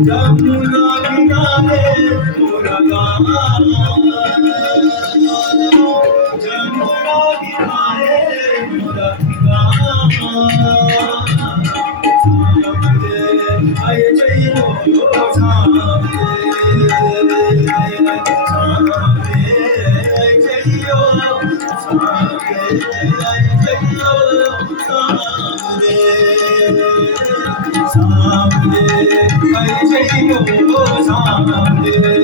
जमुना किनारे मोरा गाँव, जमुना किनारे मोरा गाँव, सामने आई जइयो सामने, सामने आई जइयो सामने, आई जइयो सामने, सामने आई जइयो सामने।